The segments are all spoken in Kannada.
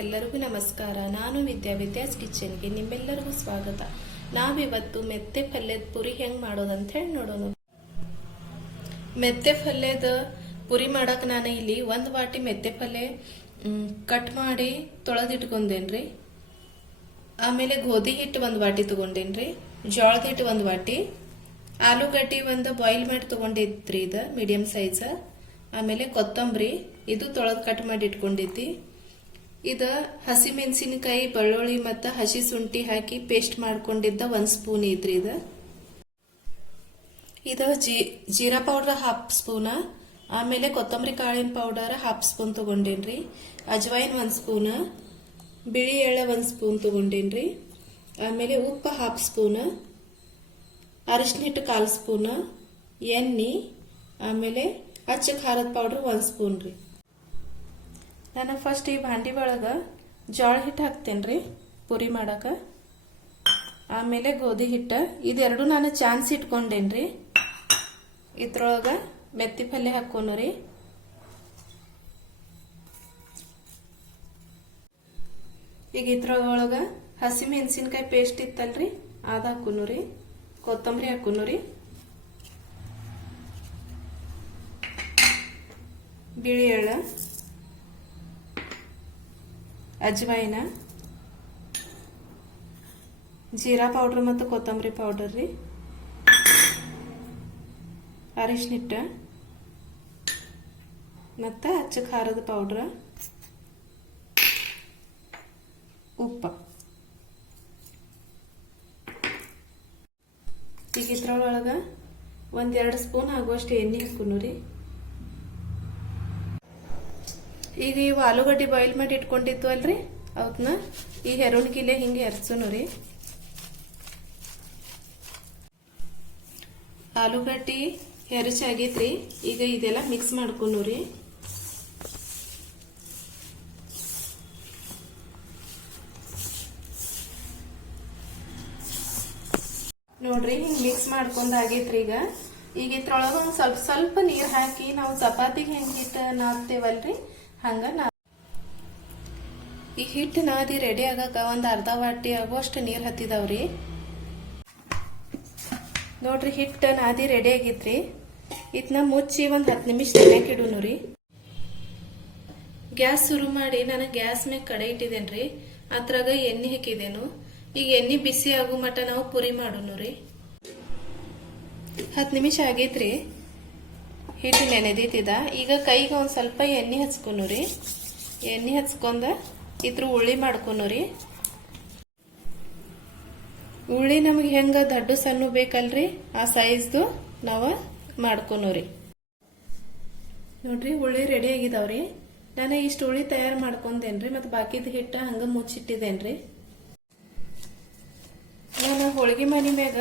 ಎಲ್ಲರಿಗೂ ನಮಸ್ಕಾರ. ನಾನು ವಿದ್ಯಾ ವಿದ್ಯಾಸ್ ಕಿಚನ್ಗೆ ನಿಮ್ಮೆಲ್ಲರಿಗೂ ಸ್ವಾಗತ. ನಾವಿವತ್ತು ಮೆತ್ತೆ ಪಲ್ಯದ ಪುರಿ ಹೆಂಗ್ ಮಾಡೋದಂತ ಹೇಳಿ ನೋಡೋಣ. ಮೆತ್ತೆ ಪಲ್ಯದ ಪುರಿ ಮಾಡಕ್ ನಾನು ಇಲ್ಲಿ ಒಂದ್ ವಾಟಿ ಮೆತ್ತೆ ಪಲ್ಯ ಕಟ್ ಮಾಡಿ ತೊಳೆದಿಟ್ಕೊಂಡೇನ್ರಿ. ಆಮೇಲೆ ಗೋಧಿ ಹಿಟ್ಟು ಒಂದು ವಾಟಿ ತಗೊಂಡೇನ್ರಿ. ಜೋಳದ ಹಿಟ್ಟು ಒಂದು ವಾಟಿ. ಆಲೂಗಡ್ಡಿ ಒಂದು ಬಾಯ್ಲ್ ಮಾಡಿ ತಗೊಂಡಿದ್ರಿ ಇದು ಮೀಡಿಯಂ ಸೈಜ್ ಆಮೇಲೆ ಕೊತ್ತಂಬರಿ, ಇದು ತೊಳೆದು ಕಟ್ ಮಾಡಿ ಇಟ್ಕೊಂಡಿದ್ದಿ. ಇದ ಹಸಿ ಮೆಣಸಿನಕಾಯಿ ಬೆಳ್ಳುಳ್ಳಿ ಮತ್ತು ಹಸಿ ಶುಂಠಿ ಹಾಕಿ ಪೇಸ್ಟ್ ಮಾಡ್ಕೊಂಡಿದ್ದ ಒಂದು ಸ್ಪೂನ್ ಇದ್ರಿ ಇದು. ಇದು ಜೀರಾ ಪೌಡರ್ ಹಾಫ್ ಸ್ಪೂನ್ ಆಮೇಲೆ ಕೊತ್ತಂಬರಿ ಕಾಳಿನ ಪೌಡರ್ ಹಾಫ್ ಸ್ಪೂನ್ ತಗೊಂಡೇನ್ರಿ. ಅಜ್ವೈನ್ ಒಂದು ಸ್ಪೂನ್ ಬಿಳಿ ಎಳ್ಳೆ ಒಂದು ಸ್ಪೂನ್ ತಗೊಂಡೇನ್ರಿ. ಆಮೇಲೆ ಉಪ್ಪು ಹಾಫ್ ಸ್ಪೂನ್ ಅರಿಶಿನ ಹಿಟ್ಟು ಕಾಲು ಸ್ಪೂನ್ ಎಣ್ಣೆ, ಆಮೇಲೆ ಅಚ್ಚ ಖಾರದ ಪೌಡರ್ ಒಂದು ಸ್ಪೂನ್ ರೀ. ನಾನು ಫಸ್ಟ್ ಈ ಭಾಂಡಿ ಒಳಗೆ ಜೋಳ ಹಿಟ್ಟು ಹಾಕ್ತೇನೆ ಪುರಿ ಮಾಡೋಕೆ. ಆಮೇಲೆ ಗೋಧಿ ಹಿಟ್ಟು, ಇದೆರಡು ನಾನು ಚಾನ್ಸ್ ಇಟ್ಕೊಂಡೇನ್ರಿ. ಇದ್ರೊಳಗೆ ಮೆತ್ತಿ ಪಲ್ಯ ಹಾಕೋನು ರೀ. ಈಗ ಇದ್ರೊಳಗೆ ಹಸಿ ಮೆಣಸಿನ್ಕಾಯಿ ಪೇಸ್ಟ್ ಇತ್ತಲ್ರಿ, ಅದು ಹಾಕೋನು ರೀ. ಕೊತ್ತಂಬರಿ ಹಾಕೋನು ರೀ. ಬಿಳಿ ಎಳ್ಳು. ಅಜ್ವೈನ ಜೀರಾ ಪೌಡ್ರ್ ಮತ್ತು ಕೊತ್ತಂಬರಿ ಪೌಡರ್ ರೀ. ಅರಿಶಿನ ಹಿಟ್ಟು ಮತ್ತು ಅಚ್ಚ ಖಾರದ ಪೌಡ್ರ್ ಉಪ್ಪ. ಈಗ ಇದ್ರೊಳಗೆ ಒಂದೆರಡು ಸ್ಪೂನ್ ಆಗುವಷ್ಟು ಎಣ್ಣೆ ಹಾಕೋನು ರೀ. ಈಗ ಇವು ಆಲೂಗಡ್ಡೆ ಬಾಯ್ಲ್ ಮಾಡಿ ಇಟ್ಕೊಂಡಿತ್ತು ಅಲ್ರಿ? ಅವತ್ನ ಈ ಹೆರೋಣ್ಗಿಲೆ ಹಿಂಗೆ ಎರ್ಸೋನು ರೀ. ಆಲೂಗಡ್ಡೆ ಹೆರಚಾಗೈತ್ರಿ ಈಗ ಇದೆಲ್ಲ ಮಿಕ್ಸ್ ಮಾಡ್ಕೊನು ರೀ. ನೋಡ್ರಿ ಹಿಂಗೆ ಮಿಕ್ಸ್ ಮಾಡ್ಕೊಂಡ್ ಈಗ. ಈಗ ಇದ್ರೊಳಗೆ ಒಂದು ಸ್ವಲ್ಪ ಸ್ವಲ್ಪ ನೀರು ಹಾಕಿ ನಾವು ಚಪಾತಿಗೆ ಹೆಂಗ್ ಹಿಟ್ಟು ನಾದ್ತೇವಲ್ರಿ? ಹಂಗ ನಾ ಈ ಹಿಟ್ಟು ನಾದಿ ರೆಡಿ ಆಗಕ ಒಂದು ಅರ್ಧ ವಾಟಿ ಆಗುವಷ್ಟು ನೀರು ಹತ್ತಿದವ್ರಿ. ನೋಡ್ರಿ ಹಿಟ್ಟು ನಾದಿ ರೆಡಿ ಆಗೈತ್ರಿ. ಇದನ್ನ ಮುಚ್ಚಿ ಒಂದು ಹತ್ತು ನಿಮಿಷ ನೆನಕ್ ಇಡೂನು ರೀ ಗ್ಯಾಸ್ ಶುರು ಮಾಡಿ ನಾನು ಗ್ಯಾಸ್ ಮ್ಯಾಗ ಕಡೆ ಇಟ್ಟಿದ್ದೇನ್ರಿ ಅದ್ರಾಗ ಎಣ್ಣೆ ಹಾಕಿದೇನು. ಈಗ ಎಣ್ಣೆ ಬಿಸಿ ಆಗೋ ಮಟ್ಟ ನಾವು ಪುರಿ ಮಾಡೋನು ರೀ ಹತ್ತು ನಿಮಿಷ ಆಗೈತ್ರಿ. ಹಿಟ್ಟು ನೆನೆದಿತ್ತಿದ ಈಗ ಕೈಗೆ ಒಂದು ಸ್ವಲ್ಪ ಎಣ್ಣೆ ಹಚ್ಕೊನು ರೀ. ಎಣ್ಣೆ ಹಚ್ಕೊಂಡು ಇದ್ರ ಉಳ್ಳಿ ಮಾಡ್ಕೊನು ರೀ. ಉಳ್ಳಿ ನಮಗೆ ಹೆಂಗ ದಡ್ಡ ಸಣ್ಣ ಬೇಕಲ್ರಿ, ಆ ಸೈಜ್ದು ನಾವು ಮಾಡ್ಕೊನು ರೀ. ನೋಡ್ರಿ ಉಳ್ಳಿ ರೆಡಿ ಆಗಿದಾವ್ರಿ ನಾನು ಇಷ್ಟು ಉಳ್ಳಿ ತಯಾರು ಮಾಡ್ಕೊಂಡೇನ್ರಿ, ಮತ್ತು ಬಾಕಿದ ಹಿಟ್ಟು ಹಂಗ ಮುಚ್ಚಿಟ್ಟಿದ್ದೇನ್ರಿ ನಾನು ಹೋಳಿಗೆ ಮನೆ ಮ್ಯಾಗ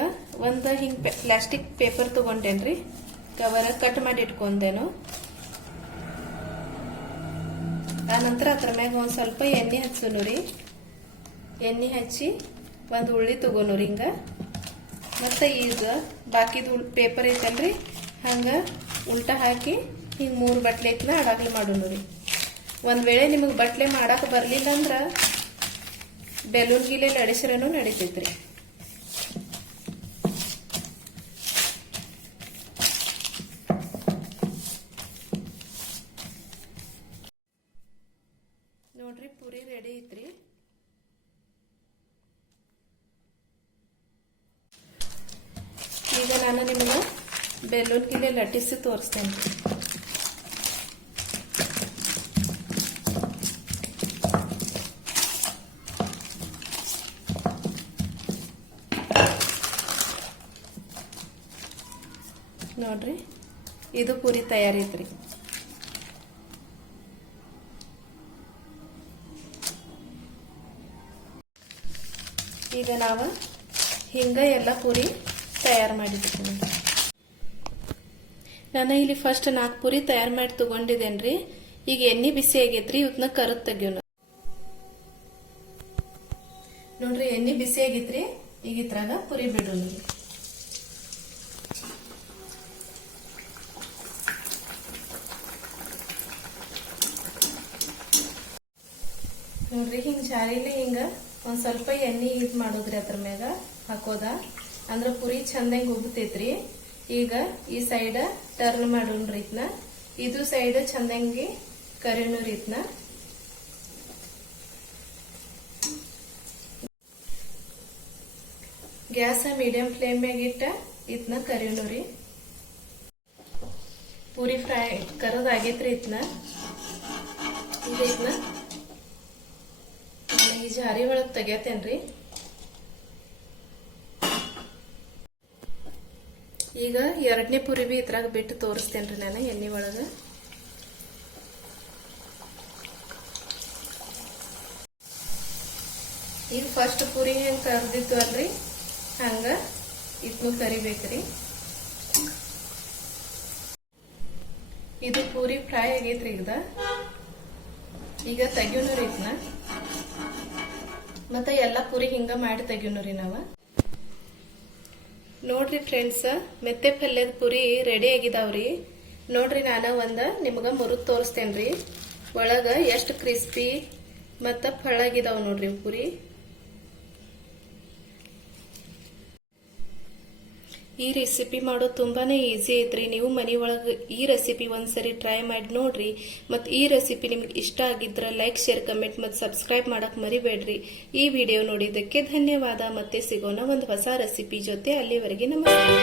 ಒಂದು ಹಿಂಗೆ ಪ್ಲಾಸ್ಟಿಕ್ ಪೇಪರ್ ತಗೊಂಡೇನ್ರಿ. ಕವರ್ ಕಟ್ ಮಾಡಿ ಇಟ್ಕೊಂಡೇನು. ಆನಂತರ ಅದ್ರ ಮ್ಯಾಗ ಒಂದು ಸ್ವಲ್ಪ ಎಣ್ಣೆ ಹಚ್ಚೋನು ರೀ ಎಣ್ಣೆ ಹಚ್ಚಿ ಒಂದು ಉಳ್ಳಿ ತಗೋನು ರೀ ಹಿಂಗ. ಮತ್ತು ಈಗ ಬಾಕಿದು ಪೇಪರ್ ಐತಲ್ರಿ, ಹಂಗೆ ಉಲ್ಟಾ ಹಾಕಿ ಹಿಂಗೆ ಮೂರು ಬಟ್ಲೆ ಐತನ ಅಡಾಗ್ಲಿ ಮಾಡೋನು ರೀ ಒಂದು ವೇಳೆ ನಿಮಗೆ ಬಟ್ಲೆ ಮಾಡಕ್ಕೆ ಬರಲಿಲ್ಲ ಅಂದ್ರೆ ಬೆಲೂನ್ ಗಿಲೆ ನಡೆಸ್ರೇನು ನಡೀತೈತ್ರಿ. ನಾನು ಬೆಲ್ಲೂನ್ ಗಿಲೆ ಲಟ್ಟಿಸಿ ತೋರಿಸ್ತೇನೆ. ನೋಡ್ರಿ ಇದು ಪೂರಿ ತಯಾರೈತ್ರಿ ಈಗ ನಾವು ಹಿಂಗ ಎಲ್ಲ ಪೂರಿ ತಯಾರು ಮಾಡಿದ್ದೀನಿ. ನಾನು ಇಲ್ಲಿ ಫಸ್ಟ್ ನಾಲ್ಕು ಪೂರಿ ತಯಾರು ಮಾಡಿ ತಗೊಂಡಿದ್ದೇನ್ರಿ ಈಗ ಎಣ್ಣೆ ಬಿಸಿ ಆಗೈತ್ರಿ, ಇವತ್ನ ಕರದ್ ತೆಗಿಯೋಣ. ನೋಡ್ರಿ, ಎಣ್ಣೆ ಬಿಸಿ ಆಗೈತ್ರಿ, ಈಗ ಇದ್ರಾಗ ಪುರಿ ಬಿಡೋಣ. ನೋಡ್ರಿ, ಹಿಂಗ ಶಾರಿಲಿ ಹಿಂಗ ಒಂದ್ ಸ್ವಲ್ಪ ಎಣ್ಣೆ ಇದು ಮಾಡೋದ್ರಿ ಅದ್ರ ಮ್ಯಾಗ ಹಾಕೋದ. ಅಂದ್ರ ಪುರಿ ಚಂದಂಗೆ ಉಬ್ಬತೈತ್ರಿ ಈಗ ಈ ಸೈಡ್ ಟರ್ನ್ ಮಾಡೋಣ ರೀತ್ನ. ಇದು ಸೈಡ್ ಚಂದಂಗಿ ಕರಿನೂರಿ ರೀತ್ನ. ಗ್ಯಾಸ ಮೀಡಿಯಂ ಫ್ಲೇಮ್ ಮ್ಯಾಗ ಇಟ್ಟ ಇದನ್ನ ರೀ. ಪೂರಿ ಫ್ರೈ ಕರದಾಗೈತ್ರಿ ಇತ್ನ ಈಗ ಇದನ್ನ ಈ ಜಾರಿ ಒಳಗೆ ತೆಗಿಯತೇನ್ರಿ ಈಗ ಎರಡನೇ ಪುರಿ ಬಿ ಇದ್ರಾಗ ಬಿಟ್ಟು ತೋರಿಸ್ತೇನ್ರಿ ನಾನು ಎಣ್ಣೆ ಒಳಗೆ. ಈಗ ಫಸ್ಟ್ ಪುರಿ ಹೆಂಗೆ ಕರೆದಿತ್ತು ಅಲ್ರಿ? ಹಂಗ ಇದನ್ನು ಕರಿಬೇಕ್ರಿ. ಇದು ಪೂರಿ ಫ್ರೈ ಆಗೈತ್ರಿ ಈಗ ಈಗ ತೆಗಿಯೋಣ್ರಿ ಇದನ್ನ ಮತ್ತೆ ಎಲ್ಲ ಪೂರಿ ಹಿಂಗ ಮಾಡಿ ತೆಗಿಯೋಣ್ರಿ ನಾವ. ನೋಡ್ರಿ ಫ್ರೆಂಡ್ಸ್ ಮೆತ್ತೆ ಪಲ್ಯದ ಪುರಿ ರೆಡಿ ಆಗಿದಾವ್ರಿ. ನೋಡ್ರಿ ನಾನು ಒಂದ ನಿಮ್ಗ ತೋರಿಸ್ತೇನೆ ರೀ ಒಳಗ ಎಷ್ಟು ಕ್ರಿಸ್ಪಿ ಮತ್ತು ಫಳ್ಳಾಗಿದಾವ್ ನೋಡ್ರಿ ಪುರಿ. ಈ ರೆಸಿಪಿ ಮಾಡೋದು ತುಂಬಾನೇ ಈಸಿ ಐತ್ರಿ. ನೀವು ಮನೆ ಒಳಗೆ ಈ ರೆಸಿಪಿ ಒಂದ್ಸರಿ ಟ್ರೈ ಮಾಡಿ ನೋಡ್ರಿ. ಮತ್ತು ಈ ರೆಸಿಪಿ ನಿಮ್ಗೆ ಇಷ್ಟ ಆಗಿದ್ರೆ ಲೈಕ್ ಶೇರ್ ಕಮೆಂಟ್ ಮತ್ತು ಸಬ್ಸ್ಕ್ರೈಬ್ ಮಾಡಕ್ ಮರಿಬೇಡ್ರಿ. ಈ ವಿಡಿಯೋ ನೋಡಿದ್ದಕ್ಕೆ ಧನ್ಯವಾದ. ಮತ್ತೆ ಸಿಗೋಣ ಒಂದು ಹೊಸ ರೆಸಿಪಿ ಜೊತೆ ಅಲ್ಲಿವರೆಗೆ ನಮಸ್ತೆ